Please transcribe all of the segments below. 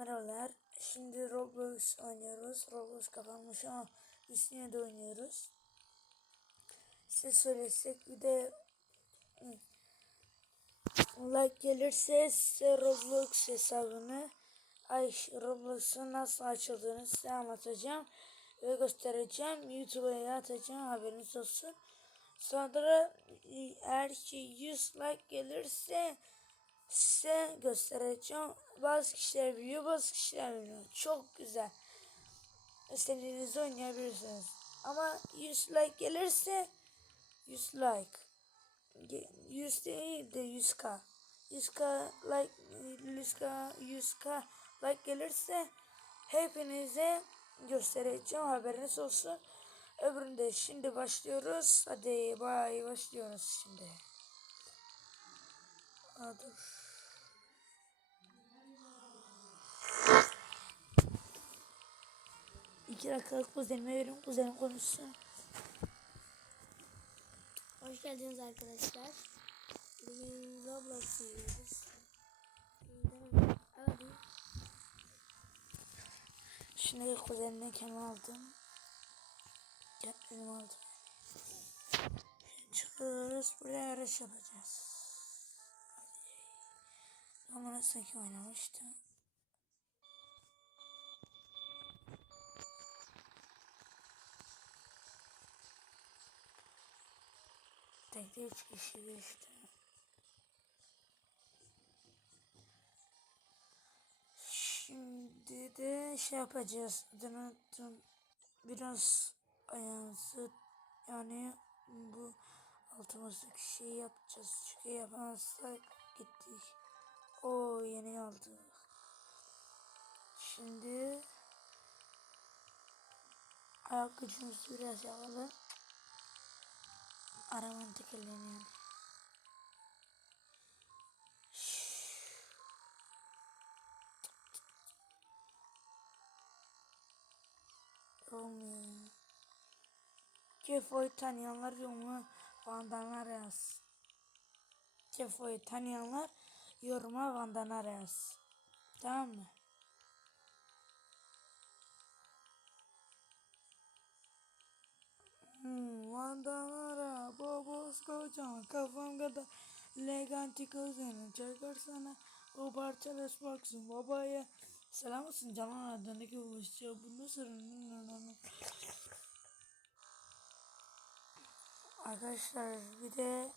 Merhabalar. Şimdi Roblox oynuyoruz. Roblox kapanmış ama üstüne de oynuyoruz. Size söylesek bir de like gelirse size Roblox hesabını ay Roblox'un nasıl açıldığını size anlatacağım ve göstereceğim. YouTube'a atacağım haberiniz olsun. Sonra eğer ki 100 like gelirse size göstereceğim. Bazı kişiler biliyor, bazı kişiler bilmiyor. Çok güzel. İstediğinizi oynayabilirsiniz. Ama 100 like gelirse 100 like. 100 değil de 100k. 100k like 100k 100k like gelirse hepinize göstereceğim haberiniz olsun. Öbüründe şimdi başlıyoruz. Hadi bay başlıyoruz şimdi. Dur. İki dakikalık kuzenime verin kuzenim konuşsun. Hoş geldiniz arkadaşlar. Bugün Roblox oynuyoruz. Şimdi kuzenimden kemer aldım. Kendimi aldım. Çıkıyoruz. Buraya yarış yapacağız. Hadi. Ama nasıl ki oynamıştım. Tekte üç kişi geçti. Şimdi de şey yapacağız. Adını unuttum. Biraz ayağınızı yani bu altımızdaki şeyi yapacağız. Çünkü yapamazsak gittik. O yeni aldık. Şimdi ayak gücümüzü biraz yapalım. Arabanın tekerlerini yani. Olmuyor. Kefo'yu tanıyanlar yoruma Vandanar yaz. Kefo'yu tanıyanlar yoruma Vandanar yaz. Tamam mı? Hmm, Vandanara, babos kocaman, kafam kadar leganti gözlerini çıkarsana. O parçalı baksın babaya. Selam olsun canım adındaki ulaşıyor. Bunu sorun. Arkadaşlar bir de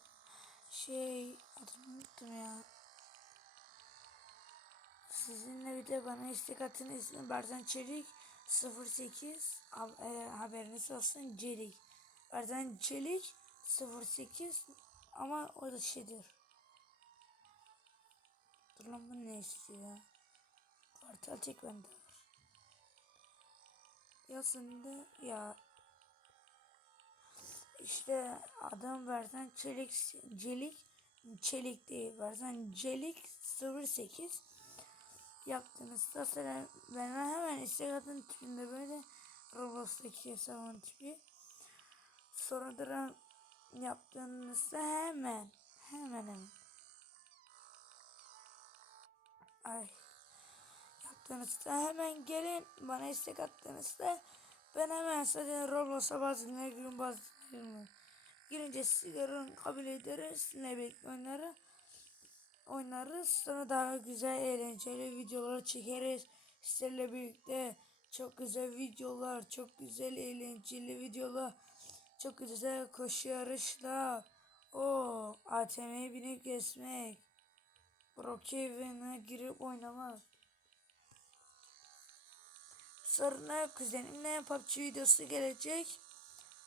şey adını unuttum ya. Sizinle bir de bana istek atın ismi Berzan Çelik 08 e, haberiniz olsun Çelik. Berzan Çelik 08 ama o da şeydir. Dur lan bu ne istiyor ya? Kartal çek bende var. Yazında ya işte adam versen çelik çelik çelik değil versen çelik 08 yaptığınızda sonra ben hemen Instagram'ın tipinde böyle Roblox'taki hesabın tipi. Sonradan yaptığınızda hemen hemen hemen. Ay. Yaptığınızda hemen gelin bana istek attığınızda ben hemen zaten Roblox'a bazı günler girmiyorum. Girince sigaranı kabul ederiz. Ne birlikte oynarız. Sonra daha güzel eğlenceli videolar çekeriz. Sizlerle birlikte çok güzel videolar, çok güzel eğlenceli videolar, çok güzel koşu yarışlar. O ATM'ye binip gezmek. Brookhaven'a girip oynamak. Sonra kuzenimle PUBG videosu gelecek.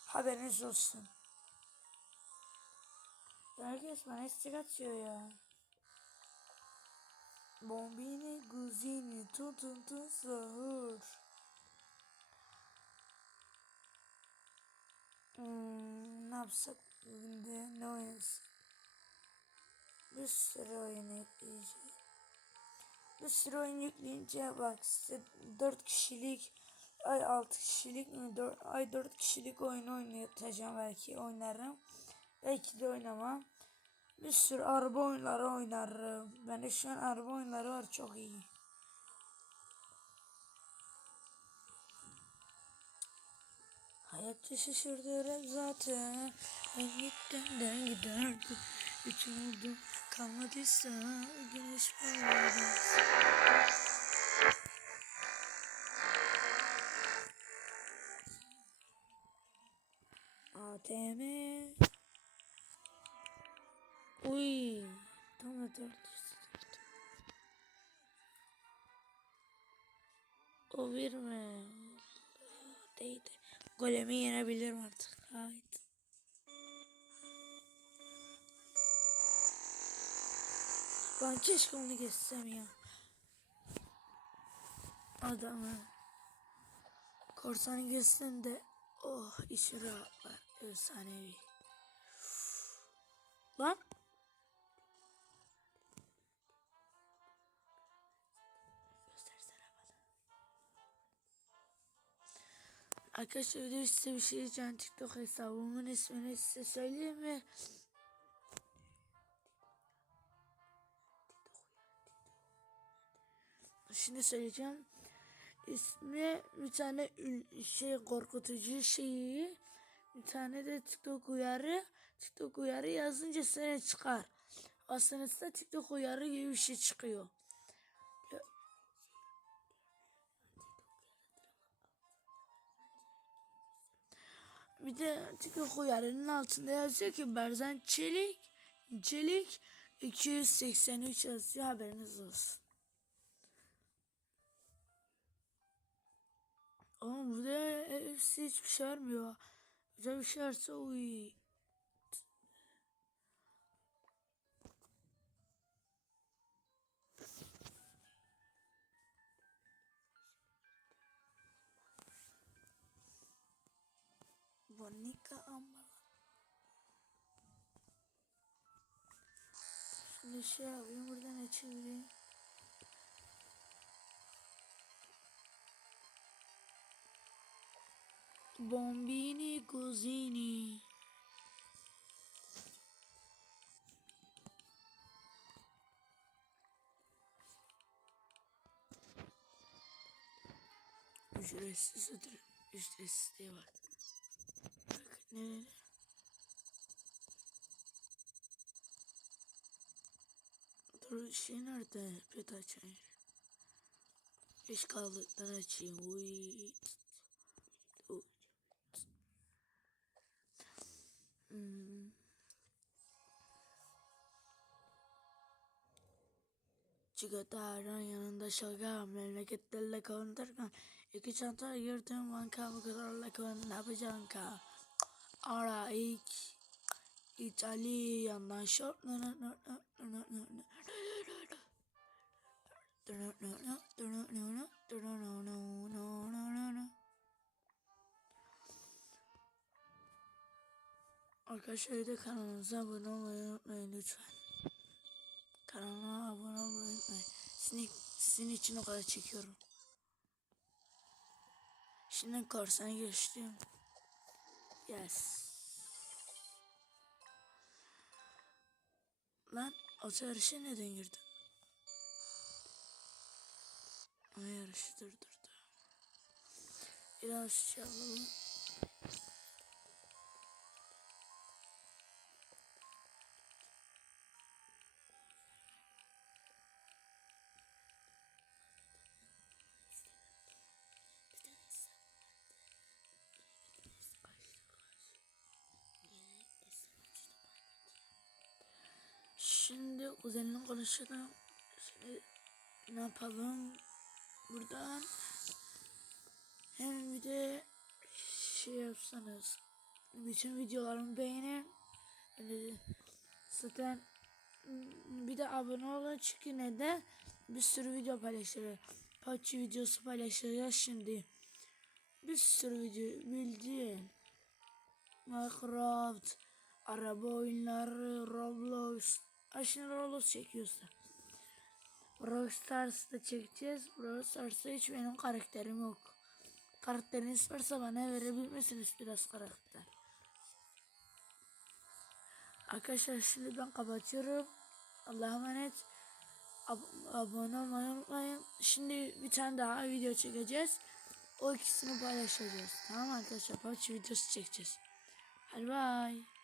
Haberiniz olsun. Herkes bana istek atıyor ya. Bombini, guzini, tun tun sahur. Hmm, ne yapsak bugün de ne oynasak? Bir sürü oyun ekleyeceğiz. Bir sürü oyun yükleyince bak size 4 kişilik ay 6 kişilik mi 4 ay 4 kişilik oyun oynatacağım belki oynarım. Belki de oynamam. Bir sürü araba oyunları oynarım. Ben de şu an araba oyunları var çok iyi. Hayatta şaşırdır zaten. Ben gittiğimden giderdim. Hiç umudum kalmadıysa güneş bulmadım. ATM Uy. Tam da 400. O bir mi? Değdi. Golemi yenebilirim artık. Haydi. Ben keşke onu geçsem ya. Adamı. Korsanı geçsem de oh işi rahatlar. Efsanevi. Lan. Arkadaşlar de size bir şey diyeceğim. TikTok hesabımın ismini size söyleyeyim mi? Şimdi söyleyeceğim. İsmi bir tane şey korkutucu şeyi bir tane de TikTok uyarı. TikTok uyarı yazınca sana çıkar. Aslında TikTok uyarı gibi bir şey çıkıyor. Bir de TikTok uyarının altında yazıyor ki Berzan Çelik Çelik 283 yazıyor haberiniz olsun. Ama burada hepsi hiçbir şey vermiyor. Güzel bir şey varsa uy. Bonika ama. Şimdi şey yapayım buradan ne çevireyim. Bombini cosini. Ücretsiz ödül. Ücretsiz diye var. Nerede? Dur şey nerede? Pet açayım. İş kaldıktan açayım. Uy. Hmm. Çikolataların yanında şalgam memleketlerle kavunurken iki çanta yırtım banka bu kadarla kavun ne yapacaksın ka? Ara ilk İtalyandan şort Arkadaşlar da kanalımıza abone olmayı unutmayın lütfen. Kanalıma abone olmayı unutmayın. Sizin, sizin için o kadar çekiyorum. Şimdi korsanı geçtim. Yes. Lan o yarışa neden girdin? O yarışı durdurdu. Biraz şey kuzenimle konuşalım. Şimdi ne yapalım? Buradan hem bir de şey yapsanız bütün videolarımı beğenin. Ee, Zaten bir de abone olun çünkü neden? Bir sürü video paylaşırım. PUBG videosu paylaşacağız şimdi. Bir sürü video bildiğin. Minecraft, araba oyunları, Roblox. Aşırı Roblox çekiyorsa. Brawl Stars'ta çekeceğiz. Brawl Stars'ta hiç benim karakterim yok. Karakteriniz varsa bana verebilir misiniz biraz karakter? Arkadaşlar şimdi ben kapatıyorum. Allah'a emanet. Ab abone olmayı unutmayın. Şimdi bir tane daha video çekeceğiz. O ikisini paylaşacağız. Tamam arkadaşlar? PUBG videosu çekeceğiz. Hadi bay.